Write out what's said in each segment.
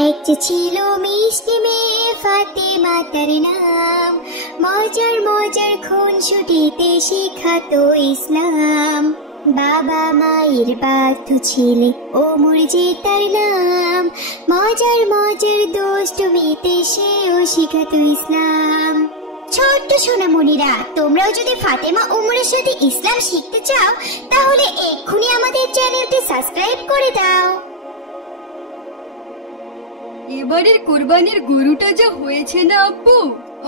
এক যে ছিল মিষ্টি মেয়ে ফাতেমা তার নাম, মজার মজার খুনসুটিতে শিখাতো ইসলাম। বাবা মায়ের বাধ্য ছেলে ওমর যে তার নাম, মজার মজার দুষ্টুমিতে সেও শিখাতো ইসলাম। ছোট্ট সোনামণিরা, তোমরাও যদি ফাতেমা ওমরের সাথে ইসলাম শিখতে চাও তাহলে এক্ষুনি আমাদের চ্যানেলটি সাবস্ক্রাইব করে দাও। এবারের কুরবানির গরুটা যা হয়েছে না আব্বু,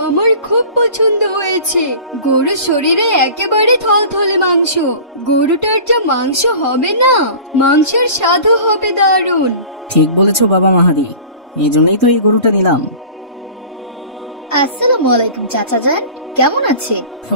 আমার খুব পছন্দ হয়েছে। গরুর শরীরে একেবারে থলথলে মাংস। গরুটার যা মাংস হবে না, মাংসের স্বাদও হবে দারুণ। ঠিক বলেছো বাবা মাহাদি, এই জন্যই তো এই গরুটা নিলাম। আসসালামু আলাইকুম চাচা যান, কেমন আছে?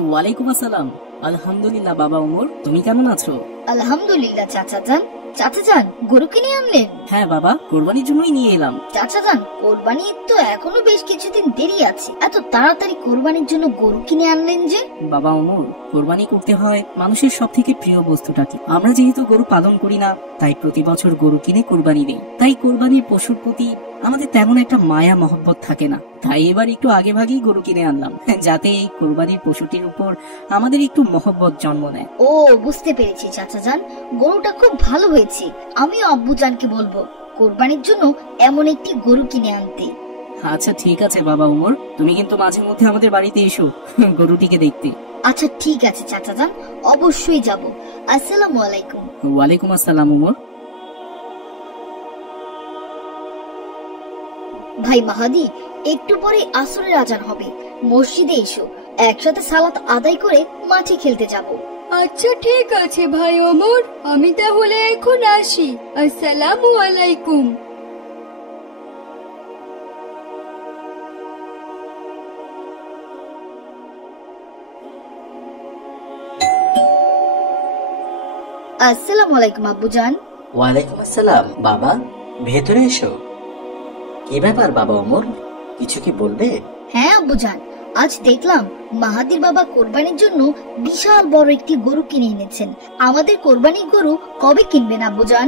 ওয়ালাইকুম আসসালাম। আলহামদুলিল্লাহ বাবা ওমর, তুমি কেমন আছো? আলহামদুলিল্লাহ চাচা যান। চাচা যান, গরু কিনে আনলেন? হ্যাঁ বাবা, কোরবানির জন্যই নিয়ে এলাম। চাচা যান, কোরবানির তো এখনো বেশ কিছুদিন দেরি আছে, এত তাড়াতাড়ি কোরবানির জন্য গরু কিনে আনলেন যে? বাবা ওমর, কোরবানি করতে হয় মানুষের সব থেকে প্রিয় বস্তুটাকে। আমরা যেহেতু গরু পালন করি না, তাই প্রতি বছর গরু কিনে কোরবানি দিই। তাই কোরবানির পশুর প্রতি আমাদের তেমন একটা মায়া মহব্বত থাকে না। তাই এবার একটু আগে ভাগেই গরু কিনে আনলাম, যাতে এই কোরবানির পশুটির উপর আমাদের একটু মহব্বত জন্ম নেয়। ও, বুঝতে পেরেছি চাচা যান, গরুটা খুব ভালো হয়েছে। আমিও আব্বু জানকে বলবো কোরবানির জন্য এমন একটি গরু কিনে আনতে। আচ্ছা ঠিক আছে বাবা ওমর, তুমি কিন্তু মাঝে মধ্যে আমাদের বাড়িতে এসো গরুটিকে দেখতে। আচ্ছা ঠিক আছে চাচা যান, অবশ্যই যাব। আসসালামু আলাইকুম। ওয়ালাইকুম আসসালাম ওমর। ভাই মাহাদি, একটু পরে আসরের আজান হবে, মসজিদে এসো, একসাথে সালাত আদায় করে মাঠে খেলতে যাব। আচ্ছা ঠিক আছে ভাই ওমর, আমি তাহলে এখন আসি। আসসালামু আলাইকুম। আসসালামু আলাইকুম আব্বুজান। ওয়ালাইকুম আসসালাম। বাবা, ভেতরে এসো। কি ব্যাপার বাবা ওমর, কিছু কি বলবে? হ্যাঁ আব্বুজান, আজ দেখলাম মাহাদির বাবা কোরবানির জন্য বিশাল বড় একটি গরু কিনে এনেছেন। আমাদের কোরবানির গরু কবে কিনবেন আব্বুজান?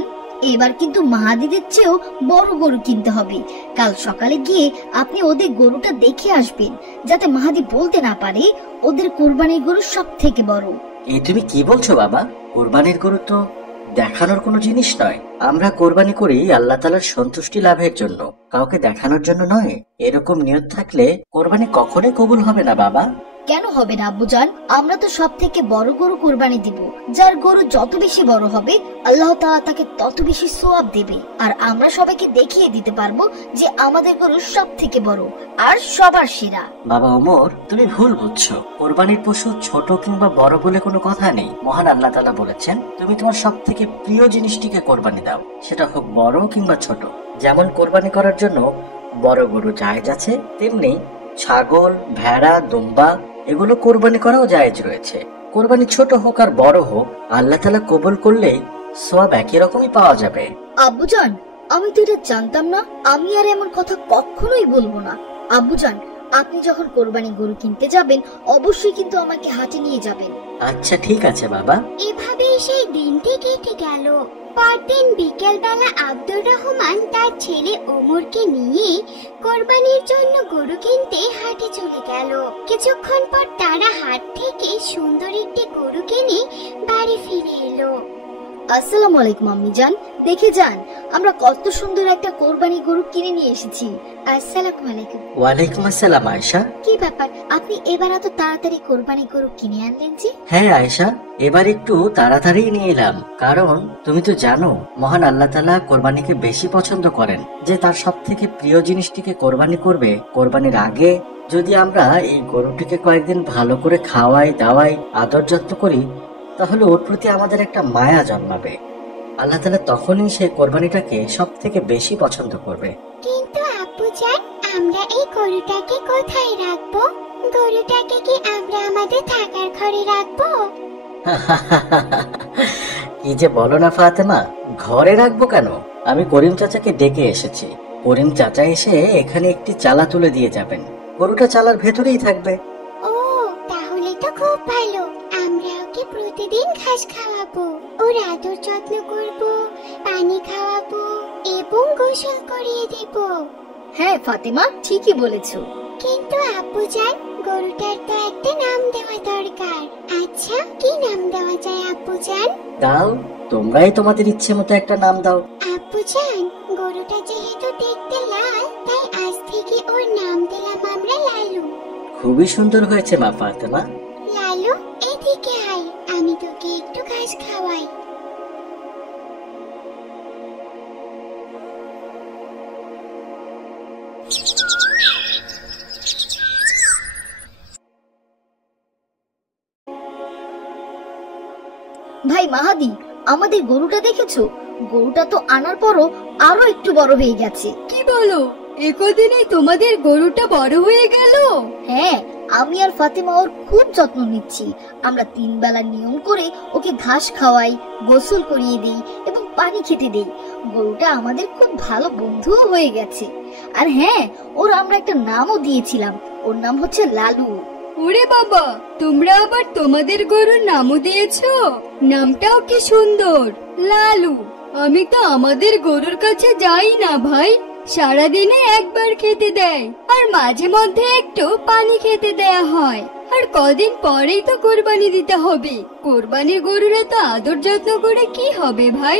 এবার কিন্তু মাহাদিদের চেয়েও বড় গরু কিনতে হবে। কাল সকালে গিয়ে আপনি ওদের গরুটা দেখে আসবেন, যাতে মাহাদি বলতে না পারে ওদের কোরবানির গরু সব থেকে বড়। এই তুমি কি বলছো বাবা? কোরবানির গরু তো দেখানোর কোনো জিনিস নয়। আমরা কোরবানি করি আল্লাহ তাআলার সন্তুষ্টি লাভের জন্য, কাউকে দেখানোর জন্য নয়। এরকম নিয়ত থাকলে কোরবানি কখনোই কবুল হবে না বাবা। কেন হবে না আব্বুজান? আমরা তো সব থেকে বড় গরু কোরবানি দিব। যার গরু যত বেশি বড় হবে, আল্লাহ তাআলা তাকে তত বেশি সওয়াব দেবে। আর আমরা সবাইকে দেখিয়ে দিতে পারবো যে আমাদের গরু সব থেকে বড় আর সবার সেরা। বাবা ওমর, তুমি ভুল বুঝছো। কোরবানির পশু ছোট কিংবা বড় বলে কোনো কথা নেই। মহান আল্লাহ তাআলা বলেছেন, তুমি তোমার সব থেকে প্রিয় জিনিসটিকে কোরবানি দাও, সেটা হোক বড় কিংবা ছোট। যেমন কোরবানি করার জন্য বড় গরু জায়েজ আছে, তেমনি ছাগল, ভেড়া, দুম্বা এগুলো কোরবানি করাও জায়েজ রয়েছে। কোরবানি ছোট হোক আর বড় হোক, আল্লাহ তাআলা কবুল করলেই সওয়াব একই রকমই পাওয়া যাবে। আব্বুজান, আমি তো এটা জানতাম না। আমি আর এমন কথা কখনোই বলবো না। আব্বুজান, আপনি যখন কোরবানি গরু কিনতে যাবেন অবশ্যই কিন্তু আমাকে হাটে নিয়ে যাবেন। আচ্ছা ঠিক আছে বাবা। এভাবেই সেই দিনটি কেটে গেল। পরদিন বিকেল বেলা আব্দুর রহমান তার ছেলে ওমরকে নিয়ে কোরবানির জন্য গরু কিনতে হাটে চলে গেল। কিছুক্ষণ পর তারা হাট থেকে সুন্দর একটি গরু কিনে বাড়ি ফিরে এলো। আসসালামু আলাইকুম আম্মি জান, দেখে যান আমরা কত সুন্দর একটা কোরবানি গরু কিনে নিয়ে এসেছি। আসসালামু আলাইকুম। ওয়ালাইকুম আসসালাম আয়েশা। কি ব্যাপার, আপনি এবার এত তাড়াতাড়ি কোরবানি গরু কিনে আনলেন যে? হ্যাঁ আয়েশা, এবার একটু তাড়াতাড়ি নিয়ে এলাম, কারণ তুমি তো জানো মহান আল্লাহ তাআলা কোরবানিকে বেশি পছন্দ করেন। যে তার সব থেকে প্রিয় জিনিসটিকে কোরবানি করবে, কোরবানির আগে যদি আমরা এই গরুটিকে কয়েকদিন ভালো করে খাওয়াই দাওয়াই আদর যত্ন করি, তাহলে ওর প্রতি আমাদের একটা মায়া জন্মাবে। আল্লাহ তাআলা তখনই সেই কোরবানিটাকে সব থেকে বেশি পছন্দ করবে। কিন্তু আব্বুজান, আমরা এই গরুটাকে কোথায় রাখবো? গরুটাকে কি আমরা আমাদের থাকার ঘরে রাখবো? কি যে বলো না ফাতেমা, ঘরে রাখবো কেন? আমি করিম চাচাকে ডেকে এসেছি। করিম চাচা এসে এখানে একটি চালা তুলে দিয়ে যাবেন। গরুটা চালার ভেতরেই থাকবে। ও, তাহলে তো খুব ভালো। আমরা ওকে প্রতিদিন ঘাস খাওয়াবো, ওর আদর যত্ন করবো, পানি খাওয়াবো এবং এবং গোসল করিয়ে দেব। হ্যাঁ ফাতেমা, ঠিকই বলেছো। কিন্তু আব্বুজান, গরুটার তো একটা নাম দেওয়া দরকার। আচ্ছা, কি নাম দেওয়া যায় আব্বুজান? দাও, তোমরাই তোমাদের ইচ্ছে মতো একটা নাম দাও। আব্বুজান, গরুটা যেহেতু দেখতে লাল, তাই আজ থেকে ওর নাম দিলাম আমরা লালু। খুবই সুন্দর হয়েছে মা ফাতেমা। লালু, এদিকে আয়, আমি তোকে একটু ঘাস খাওয়াই। ভাই মাহাদি, আমাদের গরুটা দেখেছো? গরুটা তো আনার পরও আরো একটু বড় হয়ে গেছে। কি বলো, একদিনে তোমাদের গরুটা বড় হয়ে গেল? হ্যাঁ, আমি আর ফাতেমা ওর খুব যত্ন নিচ্ছি। আমরা 3 বেলা নিয়ম করে ওকে ঘাস খাওয়াই, গোসল করিয়ে দিই এবং পানি খেতে দিই। গরুটা আমাদের খুব ভালো বন্ধুও হয়ে গেছে। আর হ্যাঁ, ওর আমরা একটা নামও দিয়েছিলাম। ওর নাম হচ্ছে লালু। ওরে বাবা, তোমরা আবার তোমাদের গরুর নামও দিয়েছো? নামটাও কি সুন্দর, লালু। আমি তো আমাদের গরুর কাছে যাই না ভাই। সারাদিনে একবার খেতে দেয়, আর মাঝে মধ্যে একটু পানি খেতে দেয়া হয়। আর কদিন পরেই তো কোরবানি দিতে হবে। কোরবানির গরুর এত আদর যত্ন করে কি হবে ভাই?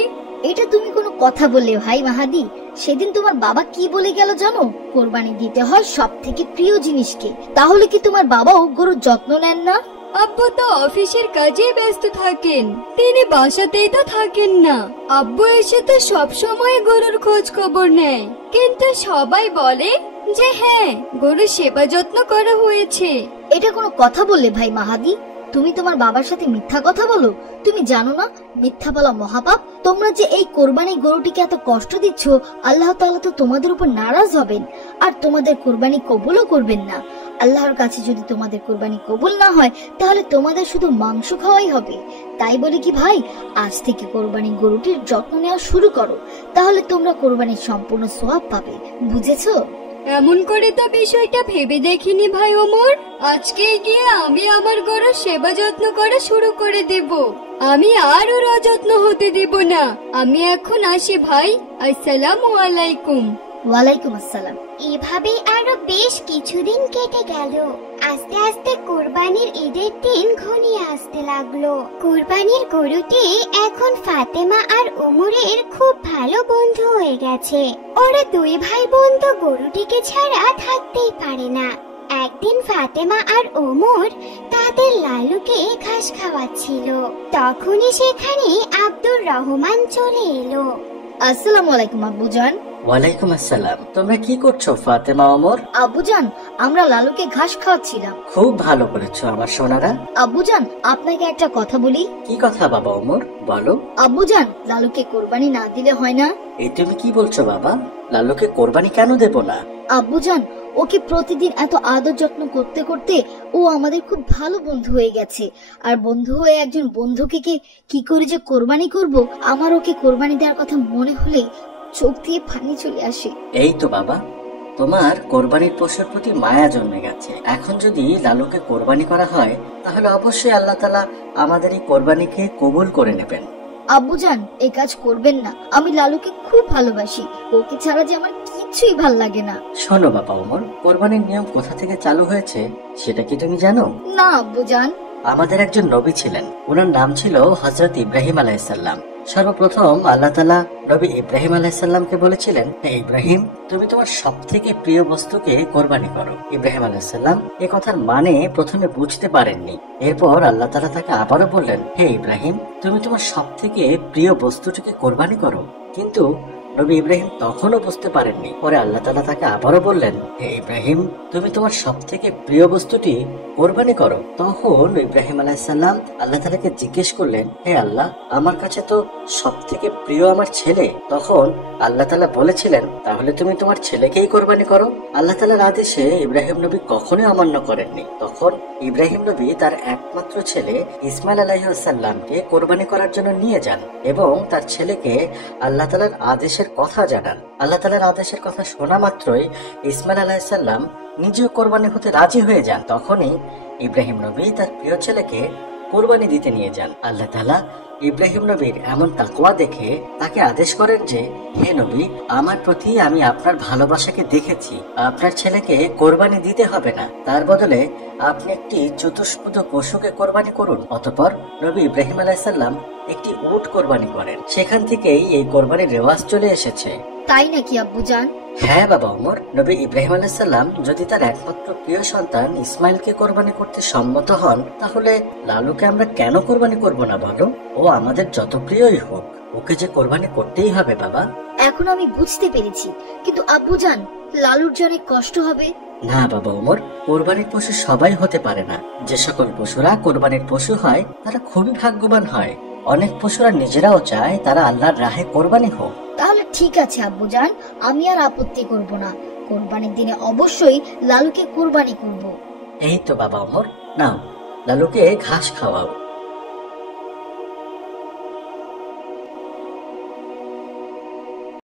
এটা তুমি কোনো কথা বললে ভাই মাহাদি? সেদিন তোমার বাবা কি বলে গেল জানো? কোরবানি দিতে হয় সব থেকে প্রিয় জিনিসকে। তাহলে কি তোমার বাবাও গরুর যত্ন নেন না? আব্বু তো অফিসের কাজে ব্যস্ত থাকেন, তিনি বাসাতেই তো থাকেন না। আব্বু এসে তো সব সময় গরুর খোঁজ খবর নেয়, কিন্তু সবাই বলে যে হ্যাঁ, গরুর সেবা যত্ন করা হয়েছে। এটা কোনো কথা বললে ভাই মাহাদি? তুমি তোমার বাবার সাথে মিথ্যা কথা বলো? তুমি জানো না মিথ্যা বলা মহাপাপ? তোমরা যে এই কোরবানি গরুটিকে এত কষ্ট দিচ্ছ, আল্লাহ তাআলা তো তোমাদের উপর নারাজ হবেন আর তোমাদের কোরবানি কবুলও করবেন না। আল্লাহর কাছে যদি তোমাদের কোরবানি কবুল না হয়, তাহলে তোমাদের শুধু মাংস খাওয়াই হবে। তাই বলে কি ভাই, আজ থেকে কোরবানি গরুটির যত্ন নেওয়া শুরু করো, তাহলে তোমরা কোরবানির সম্পূর্ণ সওয়াব পাবে। বুঝেছো? এমন করে তো বিষয়টা ভেবে দেখিনি ভাই ওমর। আজকে গিয়ে আমি আমার গরুর সেবা যত্ন করা শুরু করে দেব। আমি আর ওর অযত্ন হতে দেব না। আমি এখন আসি ভাই। আসসালামু আলাইকুম। ওয়ালাইকুম আসসালাম। এভাবেই আরো বেশ কিছুদিন কেটে গেল। আস্তে আস্তে কোরবানির ঈদের দিন ঘনিয়ে আসতে লাগলো। কোরবানির গরুটি এখন ফাতেমা আর ওমরের খুব ভালো বন্ধু হয়ে গেছে। ওরা 2 ভাই বোন তো গরুটিকে ছাড়া থাকতেই পারে না। একদিন ফাতেমা আর ওমর তাদের লালুকে ঘাস খাওয়াচ্ছিল। তখনই সেখানে আব্দুর রহমান চলে এলো। আসসালামু আলাইকুম আব্বুজান। ওয়ালাইকুম আসসালাম। তোমরা কি করছো ফাতেমা, ওমর? আব্বুজান, আমরা লালুকে ঘাস খাওয়াচ্ছিলাম। খুব ভালো করেছো আমার সোনারা। আব্বুজান, আপনাকে একটা কথা বলি। কি কথা বাবা ওমর, বলো। আব্বুজান, লালুকে কোরবানি না দিলে হয় না? এই তুমি কি বলছো বাবা? লালুকে কোরবানি কেন দেব না? আব্বুজান, ওকে প্রতিদিন এত আদর যত্ন করতে করতে ও আমাদের খুব ভালো বন্ধু হয়ে গেছে। আর বন্ধু হয়ে একজন বন্ধুকে কি করে যে কোরবানি করব, আমার ওকে কোরবানি দেওয়ার কথা মনে হলে চোখ দিয়ে পানি চলে আসে। এই তো বাবা, তোমার কোরবানির পশুর প্রতি মায়া জন্মে গেছে। এখন যদি লালুকে কোরবানি করা হয়, তাহলে অবশ্যই আল্লাহ তাআলা আমাদের এই কোরবানিকে কবুল করে নেবেন। আব্বুজান, এই কাজ করবেন না। আমি লালুকে খুব ভালোবাসি। ওকে ছাড়া যে আমার কিছুই ভাল লাগে না। শোনো বাবা ওমর, কোরবানির নিয়ম কোথা থেকে চালু হয়েছে সেটা কি তুমি জানো? না আব্বুজান। আমাদের একজন নবী ছিলেন, ওনার নাম ছিল হযরত ইব্রাহিম আলাইহিসসালাম। সর্বপ্রথম আল্লাহ তাআলা নবী ইব্রাহিম আলাইহিসসালামকে বলেছিলেন, হে ইব্রাহিম, তুমি তোমার সবথেকে প্রিয় বস্তুকে কোরবানি করো। ইব্রাহিম আলাইহিসসালাম এ কথার মানে প্রথমে বুঝতে পারেননি। এরপর আল্লাহ তাআলা তাকে আবারও বললেন, হে ইব্রাহিম, তুমি তোমার সবথেকে প্রিয় বস্তুটিকে কোরবানি করো। কিন্তু নবী ইব্রাহিম তখনও বুঝতে পারেননি। পরে আল্লাহ তাআলা তাকে আবারও বললেন, হে ইব্রাহিম, তুমি তোমার সবথেকে প্রিয় বস্তুটি কোরবানি করো। তখন ইব্রাহিম আলাইহিসসালাম আল্লাহ তাআলাকে জিজ্ঞেস করলেন, হে আল্লাহ, আমার কাছে তো সবথেকে প্রিয় আমার ছেলে। তখন আল্লাহ তাআলা বলেছিলেন, তাহলে তুমি তোমার ছেলেকেই কোরবানি করো। আল্লাহ তাআলার আদেশে ইব্রাহিম নবী কখনোই অমান্য করেননি। তখন ইব্রাহিম নবী তার একমাত্র ছেলে ইসমাইল আলাইহিসসালামকে কোরবানি করার জন্য নিয়ে যান এবং তার ছেলেকে আল্লাহ তাআলার আদেশের কথা জানান। আল্লাহ তাআলার আদেশের কথা শোনা মাত্রই ইসমাইল আলাইহিসসালাম নিজেও কোরবানি হতে রাজি হয়ে যান। তখনই ইব্রাহিম নবী তার প্রিয় ছেলেকে কোরবানি দিতে নিয়ে যান। আল্লাহ তাআলা ইব্রাহিম নবীর এমন তাকওয়া দেখে তাকে আদেশ করেন যে, হে নবী, আমার প্রতি আমি আপনার ভালোবাসাকে দেখেছি। আপনার ছেলেকে কোরবানি দিতে হবে না, তার বদলে আপনি একটি চতুষ্পদ পশুকে কোরবানি করুন। অতঃপর নবী ইব্রাহিম আলাইসাল্লাম একটি উট কোরবানি করেন। সেখান থেকেই এই কোরবানির রেওয়াজ চলে এসেছে। তাই নাকি আব্বুজান? হ্যাঁ বাবা ওমর, নবী ইব্রাহিম আলাইসাল্লাম যদি তার একমাত্র প্রিয় সন্তান ইসমাইলকে কোরবানি করতে সম্মত হন, তাহলে লালুকে আমরা কেন কোরবানি করব না বলো? ও আমাদের যত প্রিয়ই হোক, ওকে যে কোরবানি করতেই হবে বাবা। এখন আমি বুঝতে পেরেছি, কিন্তু আব্বুজান, লালুর যে অনেক কষ্ট হবে। না বাবা ওমর, কোরবানির পশু সবাই হতে পারে না। যে সকল পশুরা কোরবানির পশু হয় তারা খুবই ভাগ্যবান হয়। অনেক পশুরা নিজেরাও চায় তারা আল্লাহর রাহে কোরবানি হোক। তাহলে ঠিক আছে আব্বুজান, আমি আর আপত্তি করব না। কোরবানির দিনে অবশ্যই লালুকে কোরবানি করব। এই তো বাবা ওমর, নাও লালুকে ঘাস খাওয়াও।